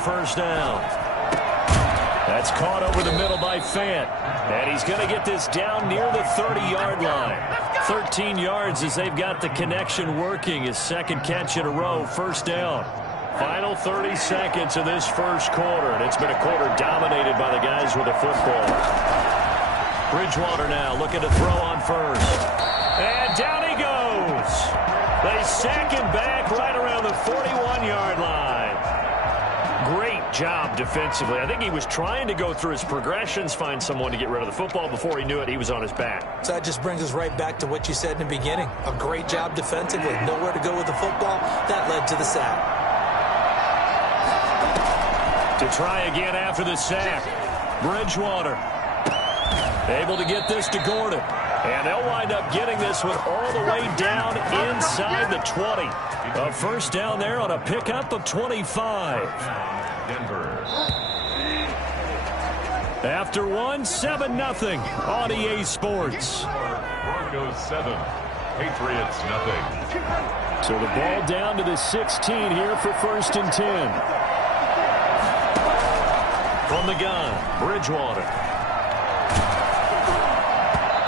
first down. That's caught over the middle by Fant. And he's going to get this down near the 30-yard line. 13 yards as they've got the connection working. His second catch in a row, first down. Final 30 seconds of this first quarter, and it's been a quarter dominated by the guys with the football. Bridgewater now looking to throw on first. And down he goes. They sack him back right around the 41-yard line. Great job defensively. I think he was trying to go through his progressions, find someone to get rid of the football. Before he knew it, he was on his back. So that just brings us right back to what you said in the beginning. A great job defensively. Nowhere to go with the football. That led to the sack. To try again after the sack. Bridgewater able to get this to Gordon. And they'll wind up getting this one all the way down inside the 20. A first down there on a pickup of 25. Denver. After one, 7-0 on EA Sports. Broncos 7, Patriots nothing. So the ball down to the 16 here for first and 10. From the gun, Bridgewater.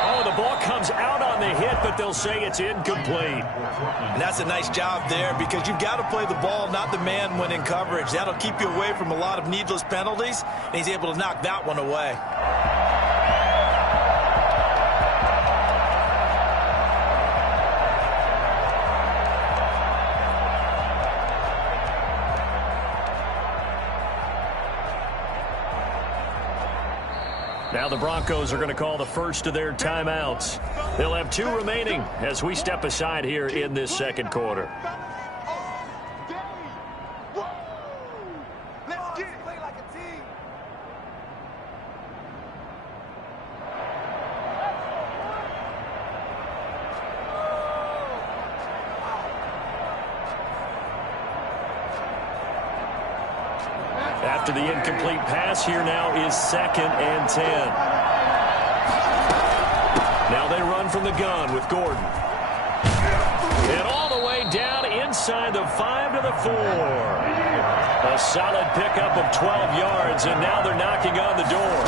Oh, the ball comes out on the hit, but they'll say it's incomplete. And that's a nice job there because you've got to play the ball, not the man when in coverage. That'll keep you away from a lot of needless penalties, and he's able to knock that one away. Now the Broncos are going to call the first of their timeouts. They'll have 2 remaining as we step aside here in this second quarter. After the incomplete pass, here now is 2nd and 10. Now they run from the gun with Gordon. And all the way down inside the 5 to the 4. A solid pickup of 12 yards, and now they're knocking on the door.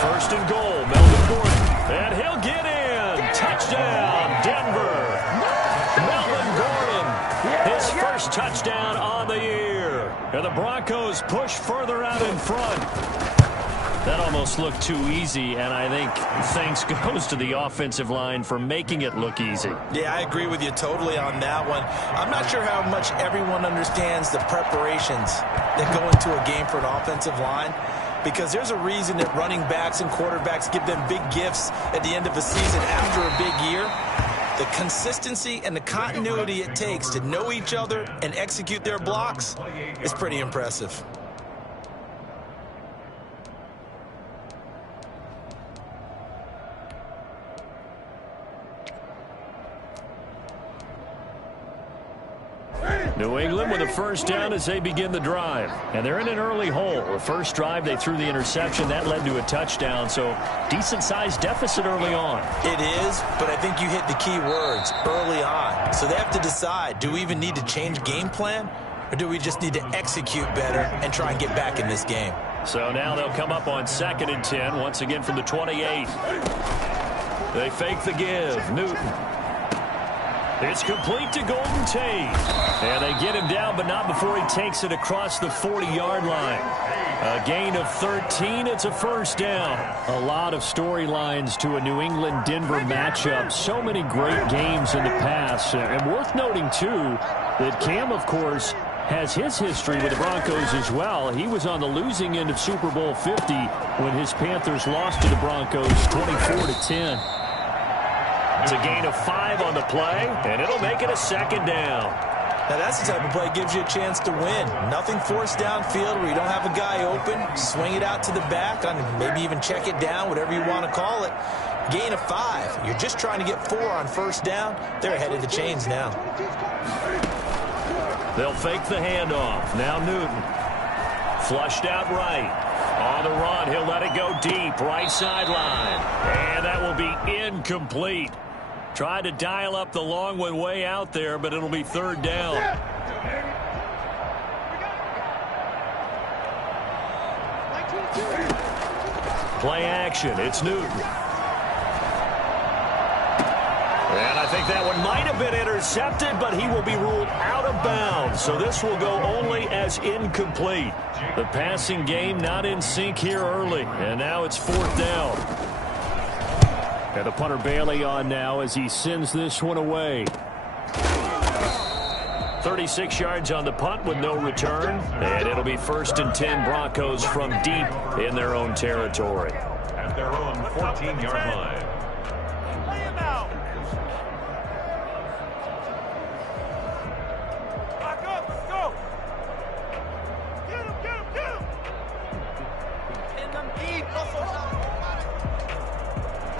First and goal, Melvin Gordon. And he'll get in. Touchdown, Denver. Melvin Gordon, his first touchdown on the year. And the Broncos push further out in front. That almost looked too easy, and I think thanks goes to the offensive line for making it look easy. Yeah, I agree with you totally on that one. I'm not sure how much everyone understands the preparations that go into a game for an offensive line, because there's a reason that running backs and quarterbacks give them big gifts at the end of a season after a big year. The consistency and the continuity it takes to know each other and execute their blocks is pretty impressive. New England with a first down as they begin the drive. And they're in an early hole. The first drive, they threw the interception. That led to a touchdown, so decent-sized deficit early on. It is, but I think you hit the key words, early on. So they have to decide, do we even need to change game plan, or do we just need to execute better and try and get back in this game? So now they'll come up on 2nd and 10, once again from the 28. They fake the give. Newton. It's complete to Golden Tate. And they get him down, but not before he takes it across the 40-yard line. A gain of 13. It's a first down. A lot of storylines to a New England-Denver matchup. So many great games in the past. And worth noting, too, that Cam, of course, has his history with the Broncos as well. He was on the losing end of Super Bowl 50 when his Panthers lost to the Broncos 24-10. It's a gain of 5 on the play, and it'll make it a second down. Now that's the type of play that gives you a chance to win. Nothing forced downfield where you don't have a guy open. Swing it out to the back, maybe even check it down, whatever you want to call it. Gain of 5. You're just trying to get 4 on first down. They're ahead of the chains now. They'll fake the handoff. Now Newton. Flushed out right. On the run, he'll let it go deep. Right sideline. And that will be incomplete. Tried to dial up the long one way out there, but it'll be third down. Play action. It's Newton. And I think that one might have been intercepted, but he will be ruled out of bounds. So this will go only as incomplete. The passing game not in sync here early. And now it's 4th down. And the punter Bailey on now as he sends this one away. 36 yards on the punt with no return. And it'll be 1st and 10 Broncos from deep in their own territory. At their own 14-yard line.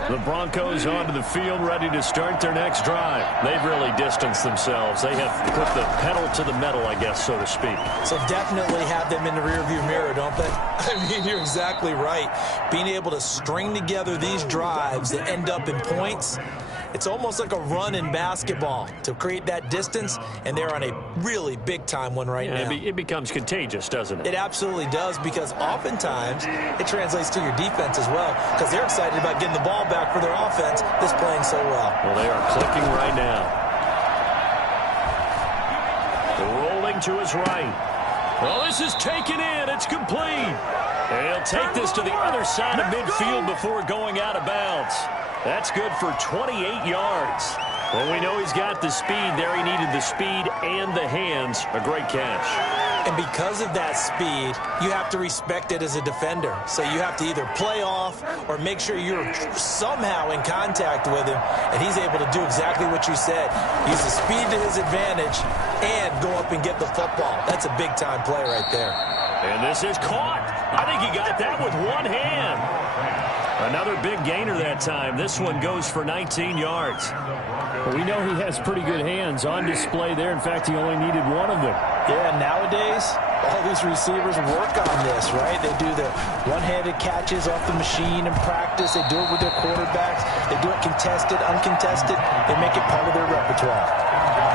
The Broncos onto the field, ready to start their next drive. They've really distanced themselves. They have put the pedal to the metal, I guess, so to speak. So definitely have them in the rearview mirror, don't they? I mean, you're exactly right. Being able to string together these drives that end up in points, it's almost like a run in basketball to create that distance, and they're on a really big-time one right now. It becomes contagious, doesn't it? It absolutely does, because oftentimes it translates to your defense as well, because they're excited about getting the ball back for their offense that's playing so well. Well, they are clicking right now. Rolling to his right. Well, this is taken in. It's complete. And he'll take this to the other side of midfield before going out of bounds. That's good for 28 yards. Well, we know he's got the speed there. He needed the speed and the hands. A great catch. And because of that speed, you have to respect it as a defender. So you have to either play off or make sure you're somehow in contact with him, and he's able to do exactly what you said. Use the speed to his advantage and go up and get the football. That's a big-time play right there. And this is caught. I think he got that with one hand. Another big gainer that time. This one goes for 19 yards. Well, we know he has pretty good hands on display there. In fact, he only needed one of them. Yeah, nowadays, all these receivers work on this, right? They do the one-handed catches off the machine in practice. They do it with their quarterbacks. They do it contested, uncontested. They make it part of their repertoire.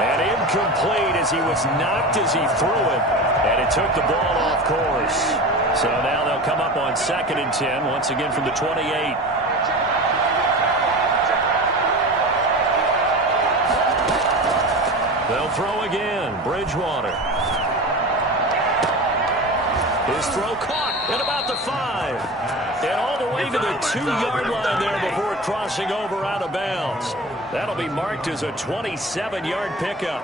And incomplete as he was knocked as he threw it. And it took the ball off course. So now they'll come up on 2nd and 10, once again from the 28. They'll throw again. Bridgewater. His throw caught at about the 5. And all the way to the 2-yard line there before crossing over out of bounds. That'll be marked as a 27-yard pickup.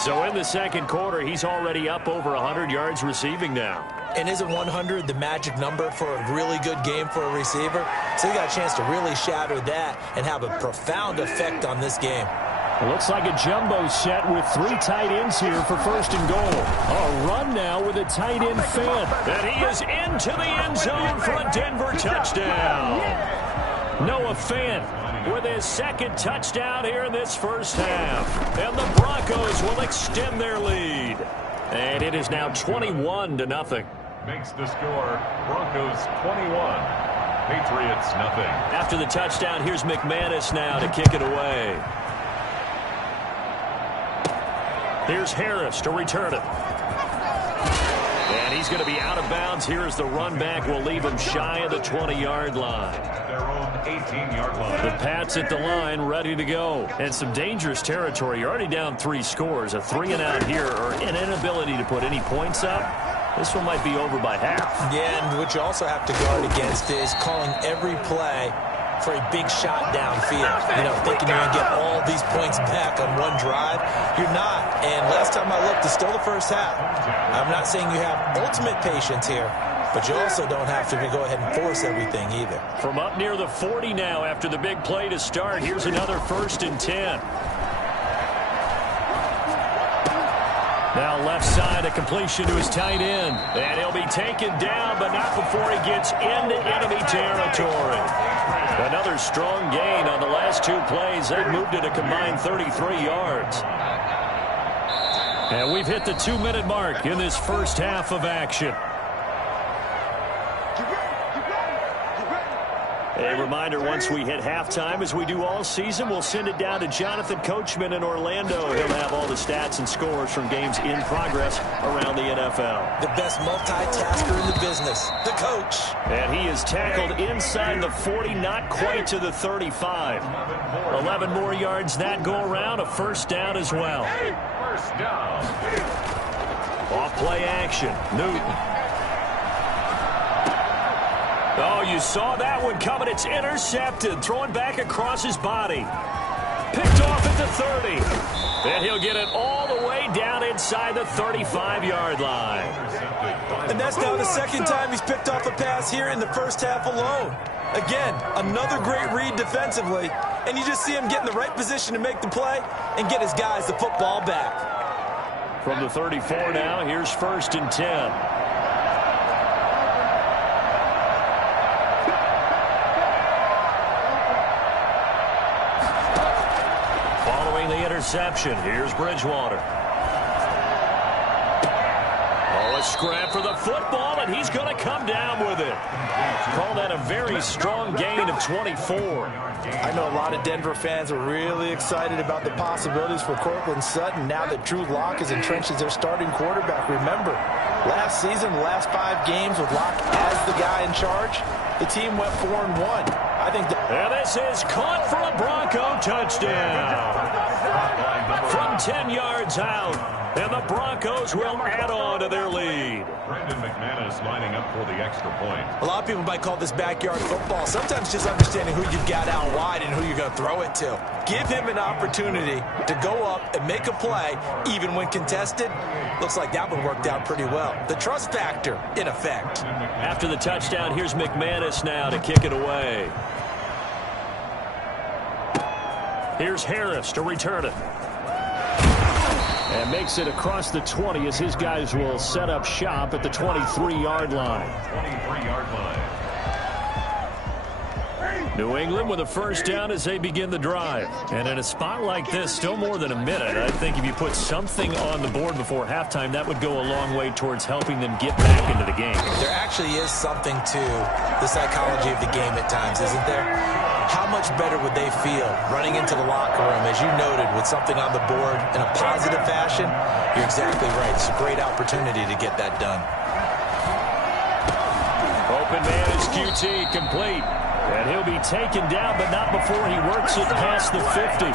So in the second quarter, he's already up over 100 yards receiving now. And isn't 100 the magic number for a really good game for a receiver? So he got a chance to really shatter that and have a profound effect on this game. It looks like a jumbo set with 3 tight ends here for 1st and goal. A run now with a tight end fan. And he is into the end zone for a Denver touchdown. Noah Fant with his 2nd touchdown here in this first half. And the Broncos will extend their lead. And it is now 21-0. Makes the score Broncos 21, Patriots nothing. After the touchdown, here's McManus now to kick it away. Here's Harris to return it. And he's going to be out of bounds here as the run back will leave him shy of the 20-yard line. Their own 18-yard line. The Pats at the line, ready to go. And some dangerous territory. You're already down 3 scores. A 3-and-out here, or an inability to put any points up. This one might be over by half. Yeah, and what you also have to guard against is calling every play for a big shot downfield. You know, thinking you're going to get all these points back on one drive. You're not. And last time I looked, it's still the first half. I'm not saying you have ultimate patience here, but you also don't have to go ahead and force everything either. From up near the 40 now after the big play to start, here's another 1st and 10. Now left side, a completion to his tight end. And he'll be taken down, but not before he gets into enemy territory. Another strong gain on the last 2 plays. They've moved it a combined 33 yards. And we've hit the 2-minute mark in this first half of action. A reminder, once we hit halftime, as we do all season, we'll send it down to Jonathan Coachman in Orlando. He'll have all the stats and scores from games in progress around the NFL. The best multitasker in the business, the coach. And he is tackled inside the 40, not quite to the 35. 11 more yards that go around, a first down as well. First down. Off play action, Newton. Oh, you saw that one coming. It's intercepted. Throwing back across his body. Picked off at the 30. And he'll get it all the way down inside the 35-yard line. And that's now the second time he's picked off a pass here in the first half alone. Again, another great read defensively. And you just see him get in the right position to make the play and get his guys the football back. From the 34 now, here's 1st and 10. The interception. Here's Bridgewater. Oh, a scrap for the football, and he's going to come down with it. Call that a very strong gain of 24. I know a lot of Denver fans are really excited about the possibilities for Cortland Sutton now that Drew Lock is entrenched as their starting quarterback. Remember, last season, the last 5 games with Lock as the guy in charge, the team went 4-1. I think and this is caught for a Bronco touchdown. From 10 yards out, and the Broncos will add on to their lead. Brendan McManus lining up for the extra point. a lot of people might call this backyard football. Sometimes just understanding who you've got out wide and who you're going to throw it to. Give him an opportunity to go up and make a play, even when contested. Looks like that one worked out pretty well. The trust factor, in effect. After the touchdown, here's McManus now to kick it away. Here's Harris to return it. And makes it across the 20 as his guys will set up shop at the 23-yard line. 23-yard line. New England with a first down as they begin the drive. And in a spot like this, still more than a minute, I think if you put something on the board before halftime, that would go a long way towards helping them get back into the game. There actually is something to the psychology of the game at times, isn't there? How much better would they feel running into the locker room, as you noted, with something on the board in a positive fashion? You're exactly right. It's a great opportunity to get that done. Open man is QT, complete. And he'll be taken down, but not before he works it past the 50.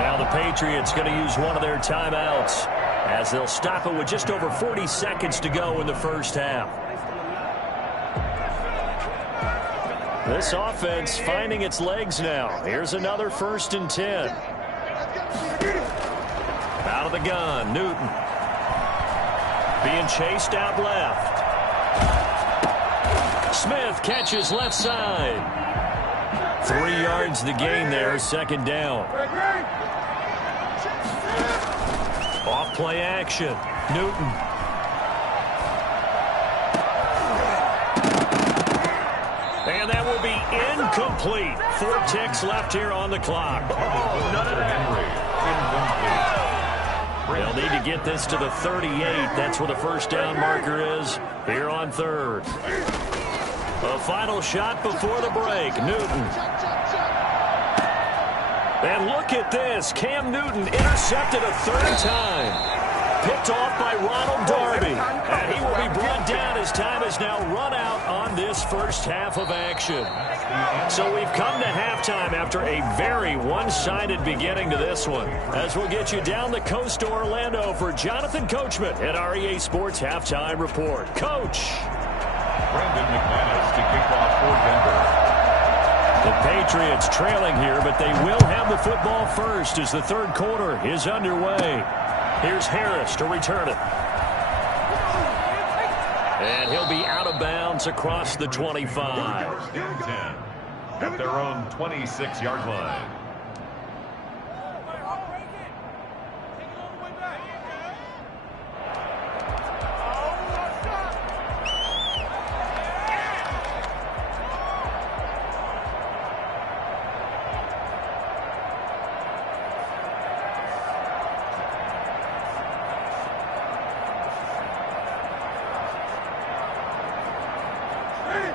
Now the Patriots going to use one of their timeouts as they'll stop it with just over 40 seconds to go in the first half. This offense finding its legs now. Here's another 1st and 10. Out of the gun, Newton. Being chased out left. Smith catches left side. 3 yards the gain there, 2nd down. Off play action, Newton. And that will be incomplete. 4 ticks left here on the clock. They'll need to get this to the 38. That's where the first down marker is here on 3rd. A final shot before the break. Newton. And look at this. Cam Newton intercepted a 3rd time. Picked off by Ronald Darby. And he will be brought down as time is now run out on this first half of action. So we've come to halftime after a very one-sided beginning to this one. As we'll get you down the coast to Orlando for Jonathan Coachman at our EA Sports Halftime Report. Coach. Brendan McManus to kick off for Denver. The Patriots trailing here, but they will have the football first as the 3rd quarter is underway. Here's Harris to return it. And he'll be out of bounds across the 25. 10 at their own 26-yard line.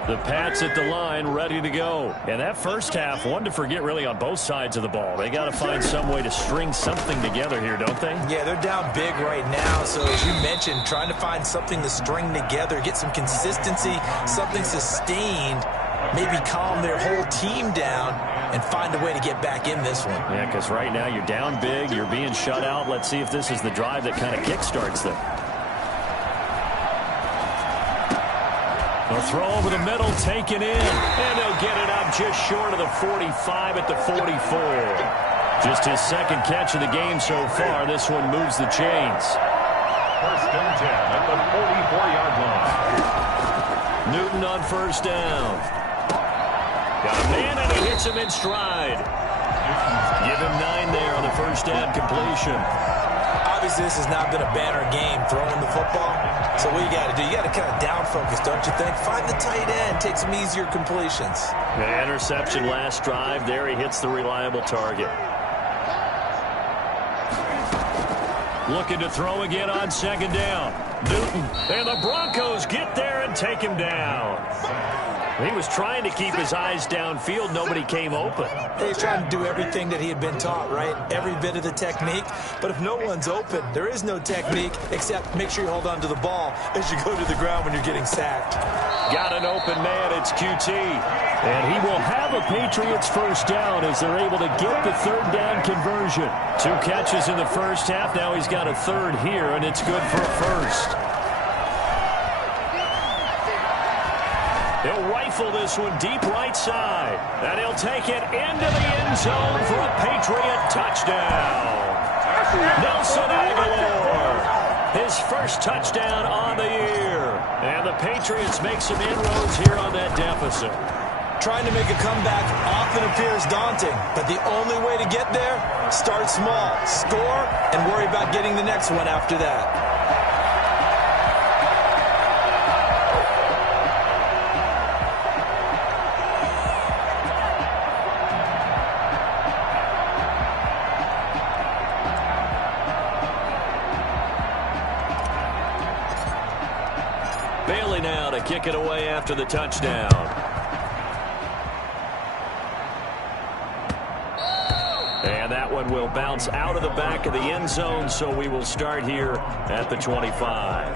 The Pats at the line, ready to go. And that first half, one to forget really on both sides of the ball. They got to find some way to string something together here, don't they? Yeah, they're down big right now. So as you mentioned, trying to find something to string together, get some consistency, something sustained, maybe calm their whole team down and find a way to get back in this one. Yeah, because right now you're down big, you're being shut out. Let's see if this is the drive that kind of kickstarts them. They'll throw over the middle, taken in, and they'll get it up just short of the 45 at the 44. Just his second catch of the game so far. This one moves the chains. First and 10 at the 44-yard line. Newton on first down. Got a man, and he hits him in stride. Give him 9 there on the first down completion. Obviously, this has not been a banner game throwing the football. So what you got to do, you got to kind of down focus, don't you think? Find the tight end, take some easier completions. The interception last drive. There he hits the reliable target. Looking to throw again on second down. Newton, and the Broncos get there and take him down. He was trying to keep his eyes downfield. Nobody came open. He's trying to do everything that he had been taught, right? Every bit of the technique. But if no one's open, there is no technique except make sure you hold on to the ball as you go to the ground when you're getting sacked. Got an open man. It's QT. And he will have a Patriots first down as they're able to get the third down conversion. 2 catches in the first half. Now he's got a third here, and it's good for a first. He'll rifle this one deep right side. And he'll take it into the end zone for a Patriot touchdown. Nelson Aguilar, his first touchdown on the year. And the Patriots make some inroads here on that deficit. Trying to make a comeback often appears daunting, but the only way to get there, start small, score, and worry about getting the next one after that. Bailey now to kick it away after the touchdown. And that one will bounce out of the back of the end zone, so we will start here at the 25.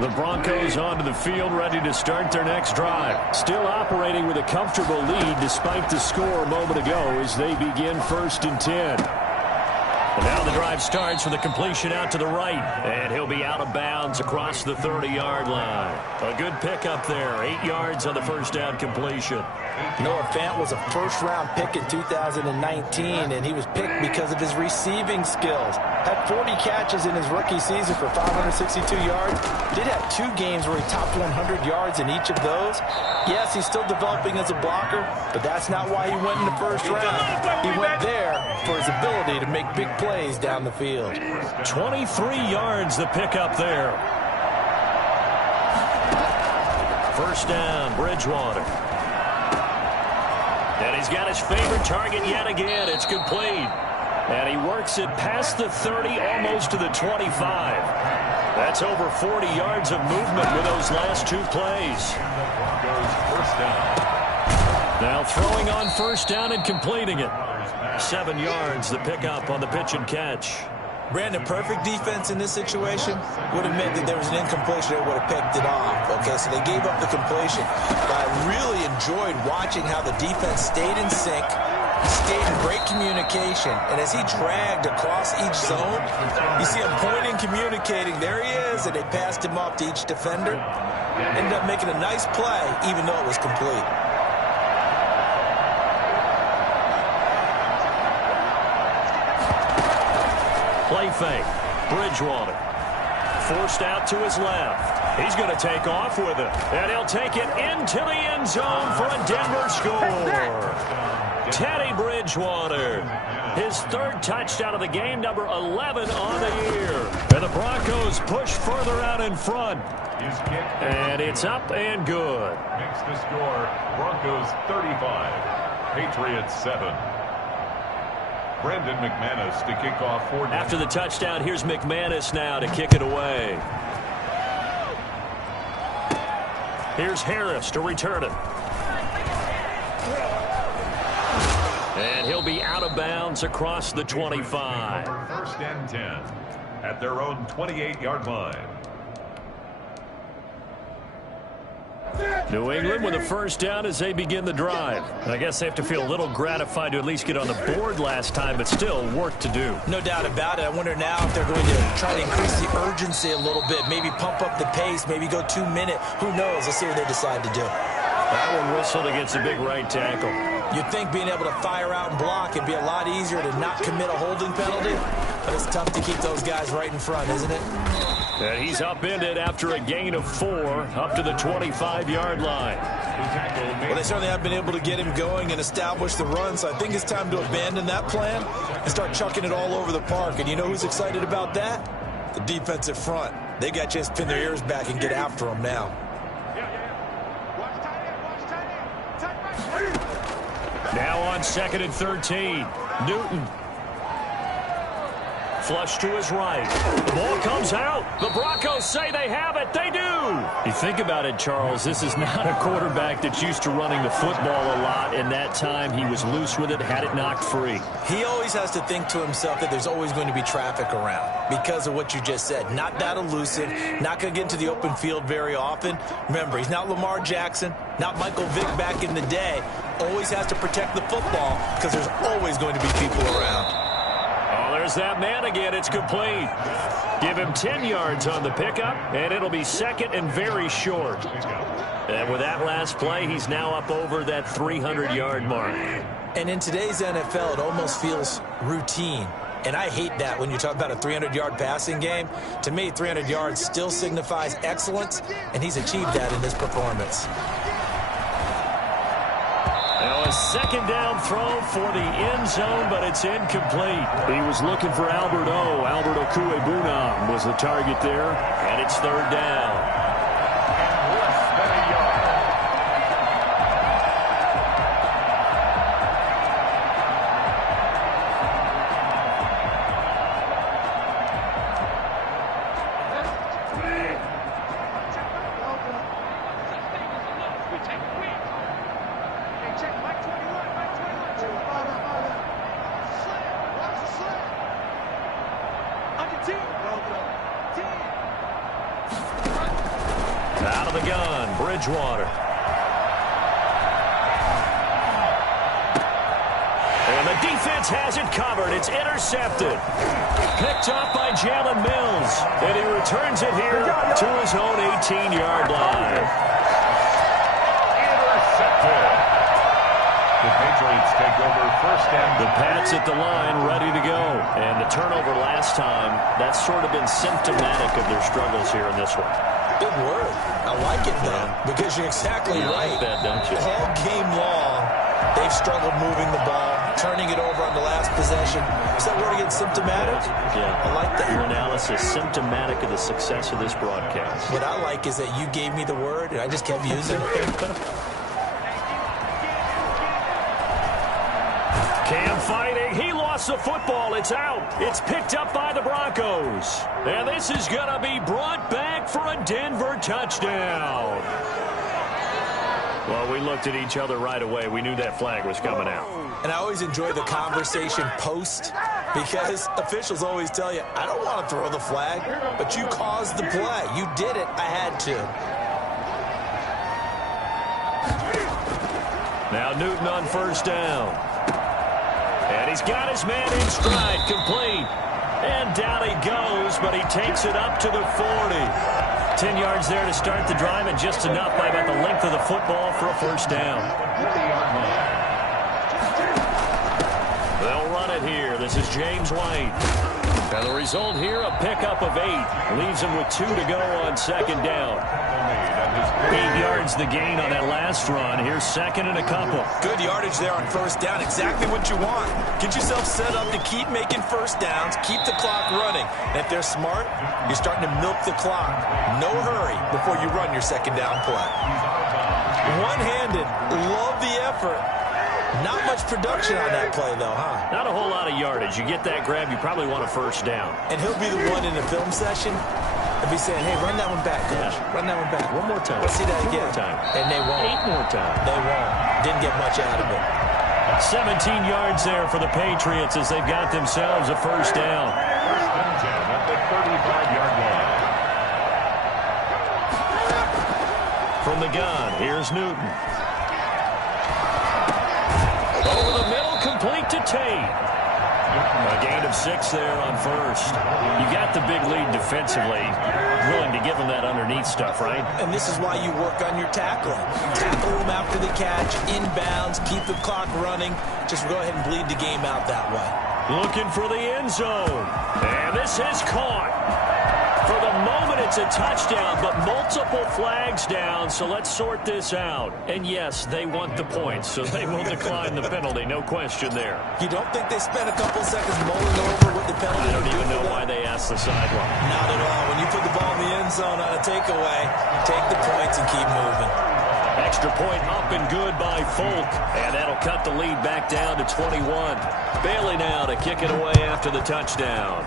The Broncos onto the field, ready to start their next drive. Still operating with a comfortable lead despite the score a moment ago as they begin 1st and 10. And now the drive starts with a completion out to the right. And he'll be out of bounds across the 30-yard line. A good pickup there. 8 yards on the first down completion. Noah Fant was a first-round pick in 2019, and he was picked because of his receiving skills. Had 40 catches in his rookie season for 562 yards. Did have 2 games where he topped 100 yards in each of those. Yes, he's still developing as a blocker, but that's not why he went in the first round. He went there for his ability to make big plays down the field. 23 yards the pickup there. First down, Bridgewater. And he's got his favorite target yet again. It's complete. And he works it past the 30, almost to the 25. That's over 40 yards of movement with those last 2 plays. First down. Now throwing on first down and completing it. 7 yards, the pickup on the pitch and catch. Brandon, perfect defense in this situation would have meant that there was an incompletion that would have picked it off. Okay, so they gave up the completion. But I really enjoyed watching how the defense stayed in sync, stayed in great communication. And as he dragged across each zone, you see him pointing, communicating. There he is, and they passed him off to each defender. Ended up making a nice play, even though it was complete. Play fake. Bridgewater. Forced out to his left. He's going to take off with it. And he'll take it into the end zone for a Denver score. Teddy Bridgewater. His 3rd touchdown of the game, number 11 on the year. And the Broncos push further out in front. And it's up and good. Makes the score Broncos 35, Patriots 7. Brendan McManus to kick off for Denver. After the touchdown, here's McManus now to kick it away. Here's Harris to return it. And he'll be out of bounds across the 25. First and 10 at their own 28-yard line. New England with a first down as they begin the drive. I guess they have to feel a little gratified to at least get on the board last time, but still work to do. No doubt about it. I wonder now if they're going to try to increase the urgency a little bit, maybe pump up the pace, maybe go 2-minute. Who knows? Let's see what they decide to do. That one whistled against a big right tackle. You'd think being able to fire out and block would be a lot easier to not commit a holding penalty, but it's tough to keep those guys right in front, isn't it? And he's upended after a gain of 4 up to the 25-yard line. Well, they certainly have been able to get him going and establish the run, so I think it's time to abandon that plan and start chucking it all over the park. And you know who's excited about that? The defensive front. They got a chance to pin their ears back and get after him now. Now on 2nd and 13. Newton. Flush to his right. The ball comes out. The Broncos say they have it. They do. You think about it, Charles. This is not a quarterback that's used to running the football a lot. In that time, he was loose with it, had it knocked free. He always has to think to himself that there's always going to be traffic around because of what you just said. Not that elusive, not going to get into the open field very often. Remember, he's not Lamar Jackson, not Michael Vick back in the day. Always has to protect the football because there's always going to be people around. Oh, there's that man again. It's complete. Give him 10 yards on the pickup, and it'll be 2nd and very short. And with that last play, he's now up over that 300-yard mark. And in today's NFL, it almost feels routine. And I hate that when you talk about a 300-yard passing game. To me, 300 yards still signifies excellence, and he's achieved that in this performance. Now a 2nd down throw for the end zone, but it's incomplete. He was looking for Albert Okwuegbunam was the target there, and it's 3rd down. Out of the gun, Bridgewater. And the defense has it covered. It's intercepted. Picked up by Jalen Mills. And he returns it here to his own 18-yard line. Intercepted. The Patriots take over first and the Pats at the line, ready to go. And the turnover last time, that's sort of been symptomatic of their struggles here in this one. Good word. I like it, though, because you're exactly right. Like that, don't you? All game long, they've struggled moving the ball, turning it over on the last possession. Is that word again, symptomatic? Yeah. I like that. Your analysis, symptomatic of the success of this broadcast. What I like is that you gave me the word, and I just kept using it. Cam fighting. He lost the football. It's out. It's picked up by the Broncos. And this is going to be brought back for a Denver touchdown. Well, we looked at each other right away. We knew that flag was coming out. And I always enjoy the conversation post because officials always tell you, I don't want to throw the flag, but you caused the play. You did it. I had to. Now Newton on first down. And he's got his man in stride, complete. And down he goes, but he takes it up to the 40. 10 yards there to start the drive, and just enough by about the length of the football for a first down. They'll run it here. This is James White. And the result here, a pickup of 8. Leaves him with 2 to go on 2nd down. 8 yards the gain on that last run. Here's 2nd and a couple. Good yardage there on first down. Exactly what you want. Get yourself set up to keep making first downs, keep the clock running. And if they're smart, you're starting to milk the clock. No hurry before you run your 2nd down play. One-handed. Love the effort. Not much production on that play, though, huh? Not a whole lot of yardage. You get that grab, you probably want a first down. And he'll be the one in the film session and be saying, hey, run that one back, coach. Yeah. Run that one back. One more time. Let's see that again. One more time. And they won't. 8 more times. They won't. Didn't get much out of it. 17 yards there for the Patriots as they've got themselves a first down. First and 10 at the 35-yard line. From the gun, here's Newton. Over the middle, complete to Tate. A gain of 6 there on first. You got the big lead defensively. Willing to give them that underneath stuff, right? And this is why you work on your tackling. Tackle them after the catch, inbounds, keep the clock running. Just go ahead and bleed the game out that way. Looking for the end zone. And this is caught. For the moment, it's a touchdown, but multiple flags down, so let's sort this out. And yes, they want the points, so they will decline the penalty, no question there. You don't think they spent a couple seconds mulling over what the penalty? I don't even know why they asked the sideline. Not at all. When you put the ball in the end zone on a takeaway, take the points and keep moving. Extra point up and good by Folk, and that'll cut the lead back down to 21. Bailey now to kick it away after the touchdown.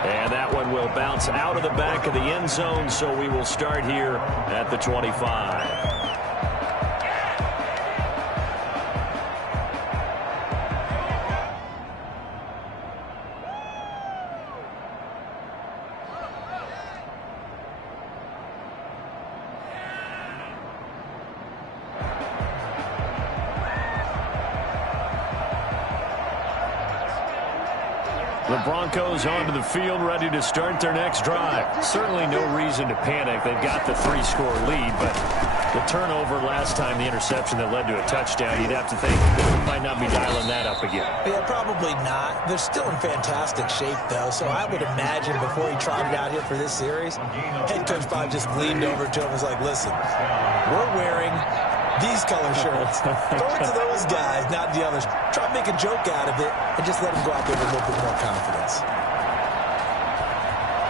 And that one will bounce out of the back of the end zone, so we will start here at the 25. The Broncos onto the field, ready to start their next drive. Certainly no reason to panic. They've got the 3-score lead, but the turnover last time, the interception that led to a touchdown, you'd have to think they might not be dialing that up again. Yeah, probably not. They're still in fantastic shape, though, so I would imagine before he trotted out here for this series, head coach probably just leaned over to him and was like, listen, we're wearing these color shirts. Throw it to those guys, not the others. Try to make a joke out of it and just let them go out there with a little bit more confidence.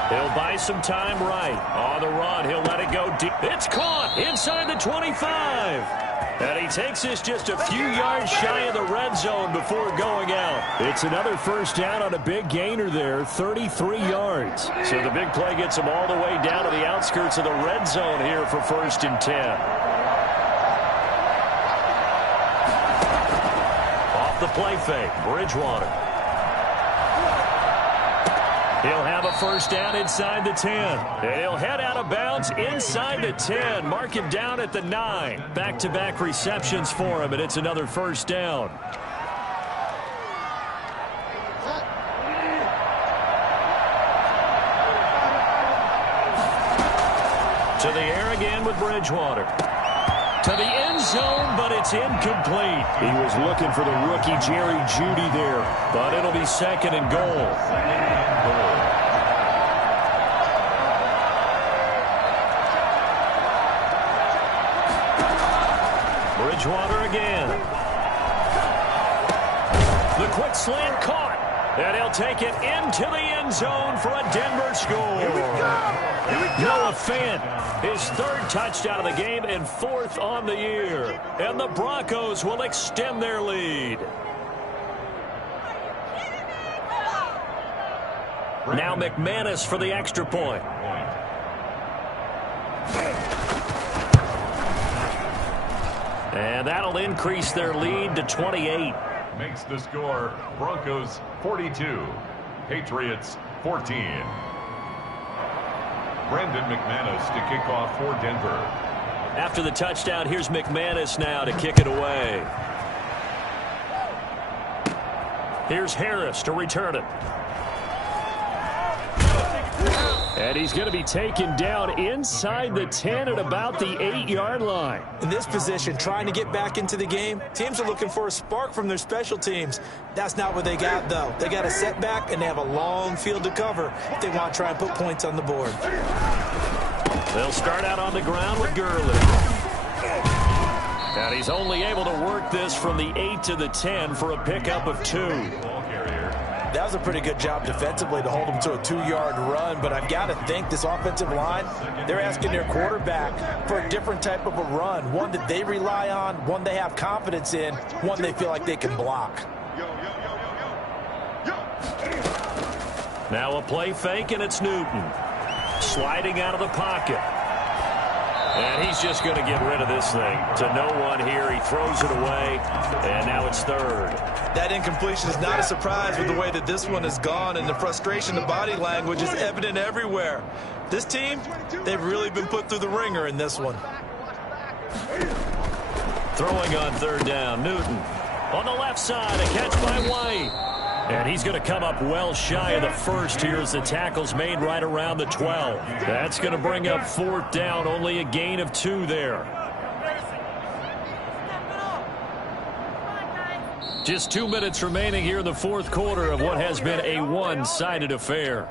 He'll buy some time right. On the run, he'll let it go deep. It's caught inside the 25. And he takes this just a few yards shy of the red zone before going out. It's another first down on a big gainer there, 33 yards. So the big play gets him all the way down to the outskirts of the red zone here for 1st and 10. The play fake, Bridgewater. He'll have a first down inside the 10. And he'll head out of bounds inside the 10. Mark him down at the 9. Back-to-back receptions for him, and it's another first down. To the air again with Bridgewater. To the end zone, but it's incomplete. He was looking for the rookie Jerry Jeudy there, but it'll be 2nd and goal. Bridgewater again. The quick slant caught. And he'll take it into the end zone for a Denver score. Here we go. Noah Fant, his 3rd touchdown of the game and 4th on the year. And the Broncos will extend their lead. Now McManus for the extra point. And that'll increase their lead to 28. Makes the score Broncos 42, Patriots 14. Brandon McManus to kick off for Denver. After the touchdown, here's McManus now to kick it away. Here's Harris to return it. And he's going to be taken down inside the 10 at about the 8-yard line. In this position, trying to get back into the game, teams are looking for a spark from their special teams. That's not what they got, though. They got a setback, and they have a long field to cover if they want to try and put points on the board. They'll start out on the ground with Gurley. And he's only able to work this from the 8 to the 10 for a pickup of 2. Ball carrier, That was a pretty good job defensively to hold them to a 2-yard run, but I've got to think this offensive line, they're asking their quarterback for a different type of a run, one that they rely on, one they have confidence in, one they feel like they can block. Now a play fake, and it's Newton. Sliding out of the pocket. And he's just going to get rid of this thing. To no one here. He throws it away, and now it's third. That incompletion is not a surprise with the way that this one has gone, and the frustration, the body language is evident everywhere. This team, they've really been put through the ringer in this one. Throwing on third down, Newton. On the left side, a catch by White. And he's going to come up well shy of the first here as the tackle's made right around the 12. That's going to bring up fourth down, only a gain of 2 there. Just 2 minutes remaining here in the fourth quarter of what has been a one-sided affair.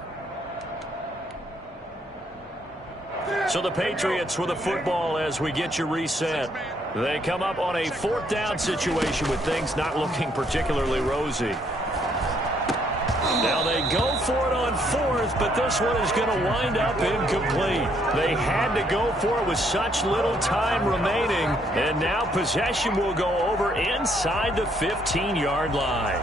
So the Patriots with the football as we get you reset. They come up on a fourth down situation with things not looking particularly rosy. Now they go for it on fourth, but this one is going to wind up incomplete. They had to go for it with such little time remaining, and now possession will go over inside the 15-yard line.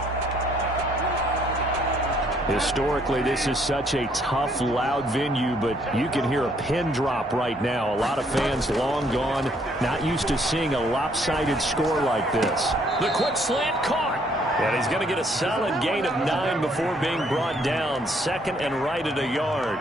Historically, this is such a tough, loud venue, but you can hear a pin drop right now. A lot of fans long gone, not used to seeing a lopsided score like this. The quick slant caught. And he's going to get a solid gain of 9 before being brought down. Second and right at a yard.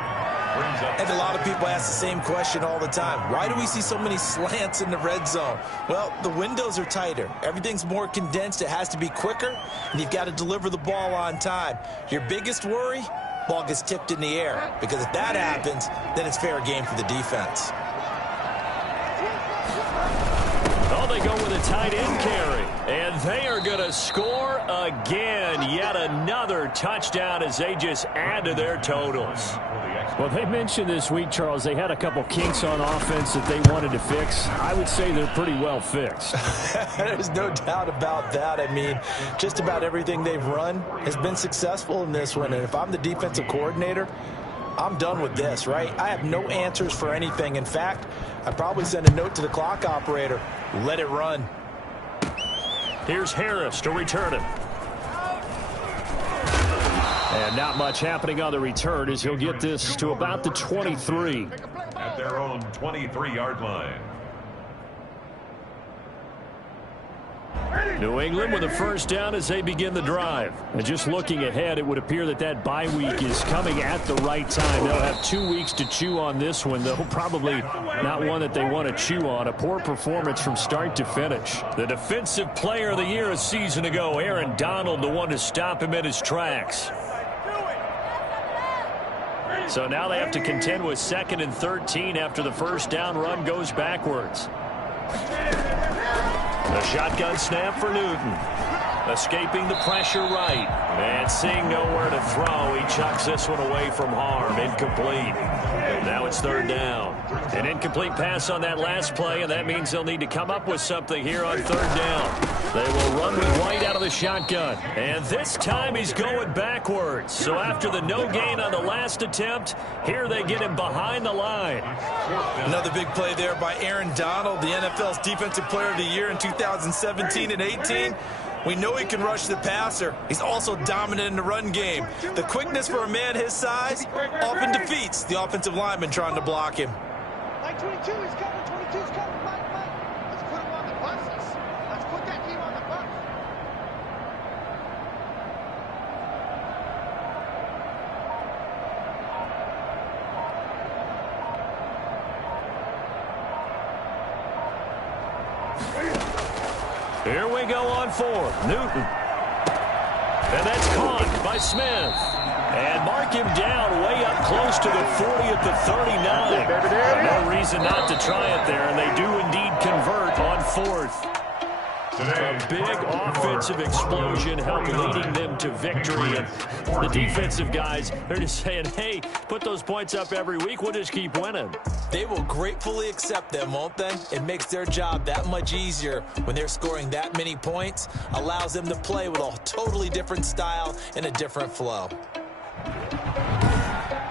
And a lot of people ask the same question all the time. Why do we see so many slants in the red zone? Well, the windows are tighter. Everything's more condensed. It has to be quicker, and you've got to deliver the ball on time. Your biggest worry, ball gets tipped in the air. Because if that happens, then it's fair game for the defense. Oh, they go with a tight end carry. And they are going to score again. Yet another touchdown as they just add to their totals. Well, they mentioned this week, Charles, they had a couple kinks on offense that they wanted to fix. I would say they're pretty well fixed. There's no doubt about that. I mean, just about everything they've run has been successful in this one. And if I'm the defensive coordinator, I'm done with this, right? I have no answers for anything. In fact, I'd probably send a note to the clock operator. Let it run. Here's Harris to return it. And not much happening on the return as he'll get this to about the 23. At their own 23-yard line. New England with a first down as they begin the drive. And just looking ahead, it would appear that that bye week is coming at the right time. They'll have 2 weeks to chew on this one, though probably not one that they want to chew on. A poor performance from start to finish. The defensive player of the year a season ago, Aaron Donald, the one to stop him in his tracks. So now they have to contend with 2nd and 13 after the first down run goes backwards. A shotgun snap for Newton. Escaping the pressure right. And seeing nowhere to throw, he chucks this one away from harm. Incomplete. Now it's third down. An incomplete pass on that last play, and that means they'll need to come up with something here on third down. They will run with White out of the shotgun. And this time he's going backwards. So after the no gain on the last attempt, here they get him behind the line. Another big play there by Aaron Donald, the NFL's Defensive Player of the Year in 2017 and 18. We know he can rush the passer. He's also dominant in the run game. The quickness for a man his size often defeats the offensive lineman trying to block him. Like 22 is coming, 22 is coming. Mike. Let's put him on the buses. Let's put that team on the bus. Here we go on fourth. Newton. And that's caught by Smith. And mark him down way up close to the 40 at the 39. No reason not to try it there, and they do indeed convert on fourth. A big offensive explosion helped leading them to victory. And the defensive guys, they're just saying, hey, put those points up every week. We'll just keep winning. They will gratefully accept them, won't they? It makes their job that much easier when they're scoring that many points. Allows them to play with a totally different style and a different flow.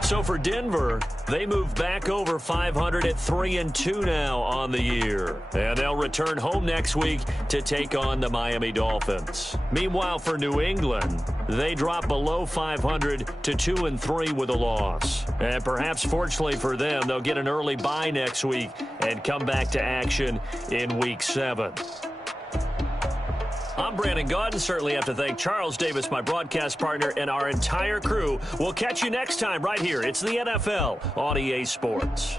So for Denver, they move back over 500 at 3-2 now on the year. And they'll return home next week to take on the Miami Dolphins. Meanwhile, for New England, they drop below 500 to 2-3 with a loss. And perhaps fortunately for them, they'll get an early bye next week and come back to action in Week 7. I'm Brandon Gaudin. Certainly have to thank Charles Davis, my broadcast partner, and our entire crew. We'll catch you next time right here. It's the NFL on EA Sports.